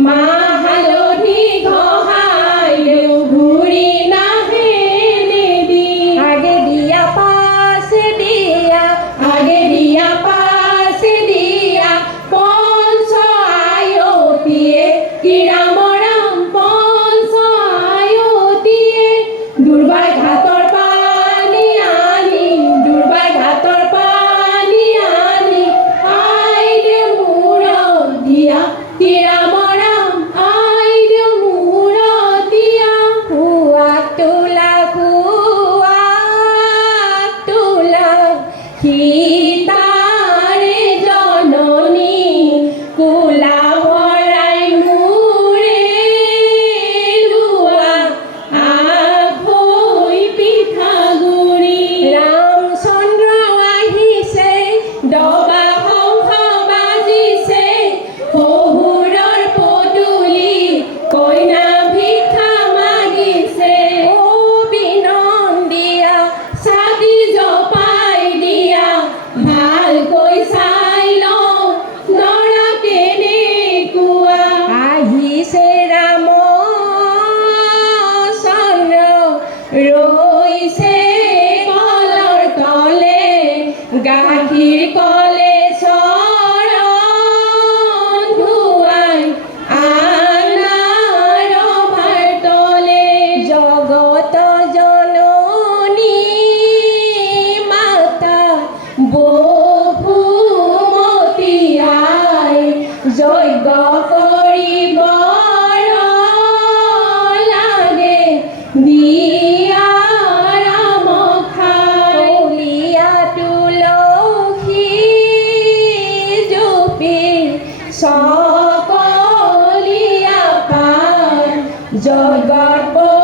mas que রইছে colour তলে গাখির কলে ধুয়াই আনার তলে। জগত মাতা বহুমতিয়ায় জয় গপ Joy God, oh.